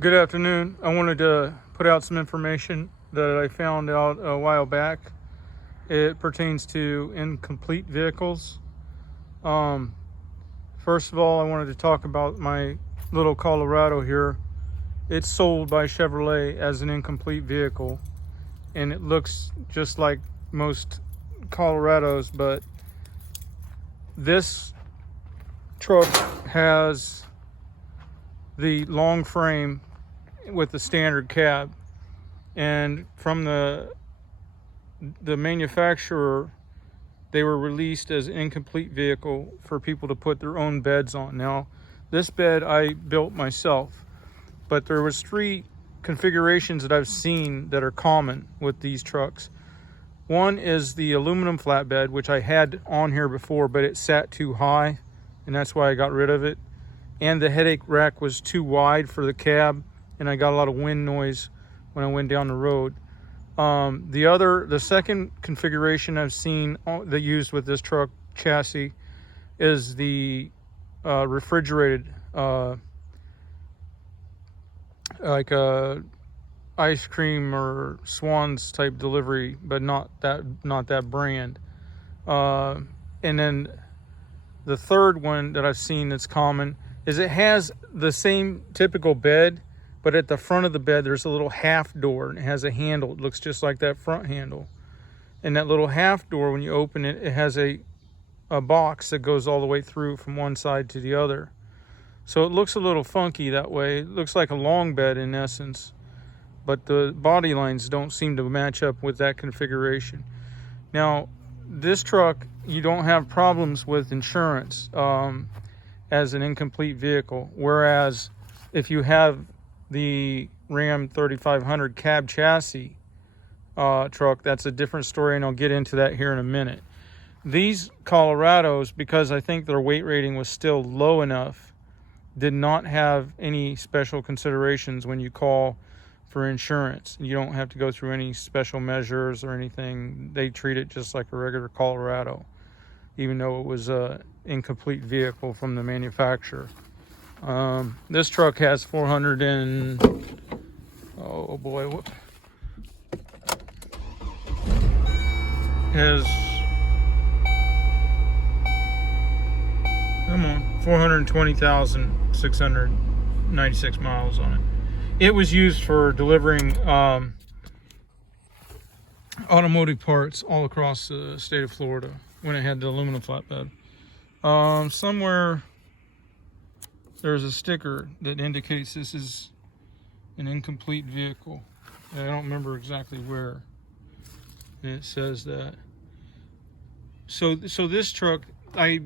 Good afternoon. I wanted to put out some information that I found out a while back. It pertains to incomplete vehicles. Um, First of all, I wanted to talk about my little Colorado here. It's sold by Chevrolet as an incomplete vehicle, and it looks just like most Colorados, but this truck has the long frame with the standard cab, and from the manufacturer, they were released as an incomplete vehicle for people to put their own beds on. Now, this bed I built myself, but there was three configurations that I've seen that are common with these trucks. One is the aluminum flatbed, which I had on here before, but it sat too high, and that's why I got rid of it. And the headache rack was too wide for the cab, and I got a lot of wind noise when I went down the road. The second configuration I've seen that used with this truck chassis is the refrigerated, like a ice cream or Swan's type delivery, but not that brand. And then the third one that I've seen that's common is it has the same typical bed, but at the front of the bed there's a little half door, and it has a handle. It looks just like that front handle. And that little half door, when you open it, it has a box that goes all the way through from one side to the other. So it looks a little funky that way. It looks like a long bed in essence, but the body lines don't seem to match up with that configuration. Now, this truck, you don't have problems with insurance as an incomplete vehicle, whereas if you have the Ram 3500 cab chassis truck, that's a different story, and I'll get into that here in a minute. These Colorados, because I think their weight rating was still low enough, did not have any special considerations when you call for insurance. You don't have to go through any special measures or anything. They treat it just like a regular Colorado, even though it was a incomplete vehicle from the manufacturer. This truck has 400 and oh boy, has 420,696 miles on it. It was used for delivering automotive parts all across the state of Florida when it had the aluminum flatbed. Somewhere there's a sticker that indicates this is an incomplete vehicle. I don't remember exactly where. And it says that. So this truck, I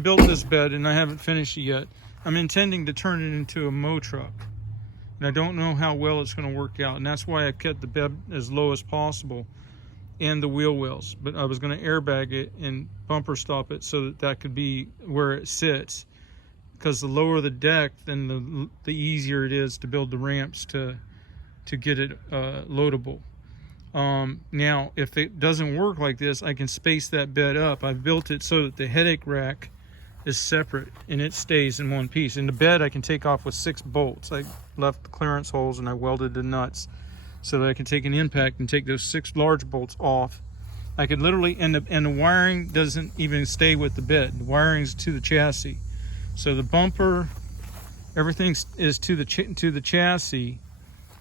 built this bed and I haven't finished it yet. I'm intending to turn it into a mow truck, and I don't know how well it's going to work out, and that's why I kept the bed as low as possible and the wheel wells. But I was going to airbag it and bumper stop it so that could be where it sits, because the lower the deck, then the easier it is to build the ramps to get it loadable. Now, if it doesn't work like this, I can space that bed up. I've built it so that the headache rack is separate and it stays in one piece. And the bed I can take off with 6 bolts. I left the clearance holes and I welded the nuts so that I can take an impact and take those 6 large bolts off. I could literally and the wiring doesn't even stay with the bed. The wiring's to the chassis. So the bumper, everything is to the chassis.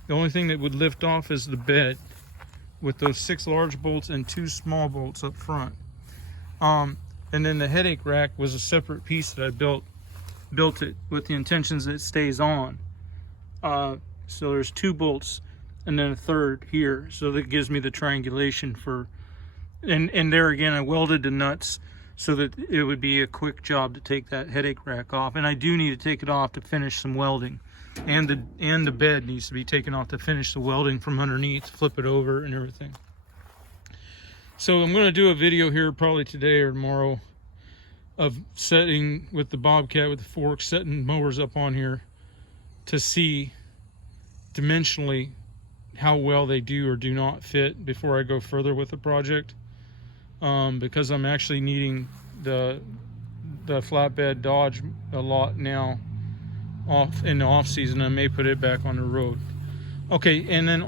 The only thing that would lift off is the bed, with those 6 large bolts and 2 small bolts up front. And then the headache rack was a separate piece that I built it with the intentions that it stays on. So there's 2 bolts and then a third here. So that gives me the triangulation for, and there again, I welded the nuts so that it would be a quick job to take that headache rack off. And I do need to take it off to finish some welding. And the bed needs to be taken off to finish the welding from underneath, flip it over and everything. So I'm going to do a video here probably today or tomorrow of setting with the Bobcat with the forks, setting mowers up on here to see dimensionally how well they do or do not fit before I go further with the project. Because I'm actually needing the flatbed Dodge a lot now. off in the off season. I may put it back on the road. Okay, and then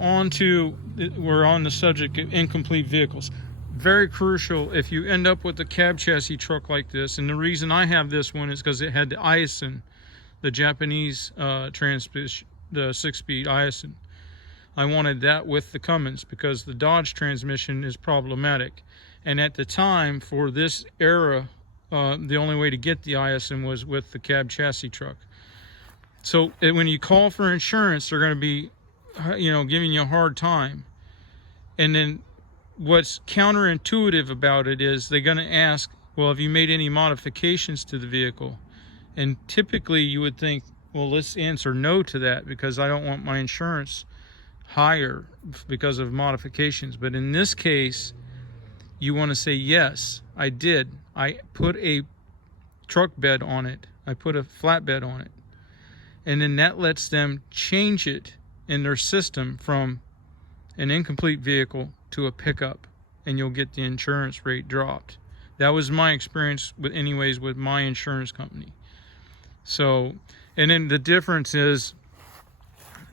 we're on the subject of incomplete vehicles. Very crucial if you end up with a cab chassis truck like this, and the reason I have this one is because it had the Aisin, the Japanese transmission, the 6-speed Aisin. I wanted that with the Cummins because the Dodge transmission is problematic. And at the time, for this era, the only way to get the Aisin was with the cab chassis truck. So when you call for insurance, they're going to be, giving you a hard time. And then what's counterintuitive about it is they're going to ask, well, have you made any modifications to the vehicle? And typically you would think, well, let's answer no to that because I don't want my insurance higher because of modifications. But in this case, you want to say, yes, I did. I put a truck bed on it. I put a flatbed on it. And then that lets them change it in their system from an incomplete vehicle to a pickup, and you'll get the insurance rate dropped. That was my experience with my insurance company. So, and then the difference is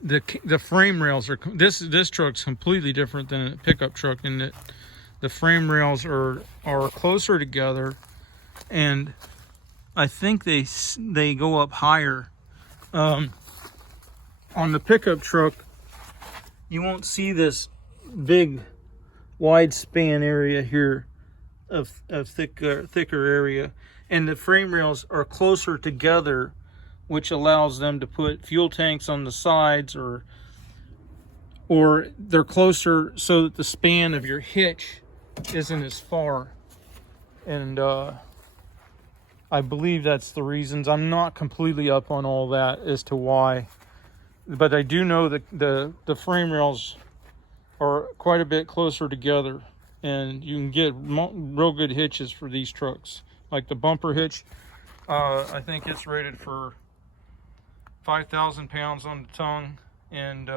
the frame rails are, this truck's completely different than a pickup truck in that the frame rails are closer together, and I think they go up higher. On the pickup truck, you won't see this big wide span area here of thicker area, and the frame rails are closer together, which allows them to put fuel tanks on the sides, or they're closer so that the span of your hitch isn't as far. And I believe that's the reasons. I'm not completely up on all that as to why, but I do know that the frame rails are quite a bit closer together, and you can get real good hitches for these trucks. Like the bumper hitch, I think it's rated for 5,000 pounds on the tongue and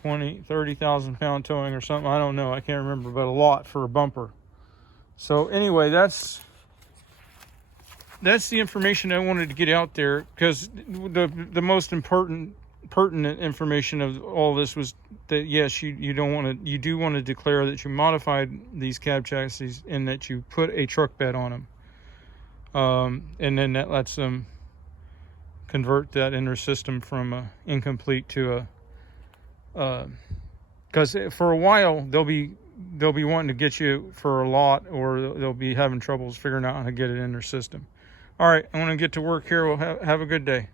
30,000 pound towing or something. I don't know, I can't remember, but a lot for a bumper. So anyway, that's the information I wanted to get out there, because the most pertinent information of all this was that yes, you do want to declare that you modified these cab chassis and that you put a truck bed on them, and then that lets them convert that in their system from incomplete to because for a while they'll be wanting to get you for a lot, or they'll be having troubles figuring out how to get it in their system. All right, I want to get to work here. We'll have a good day.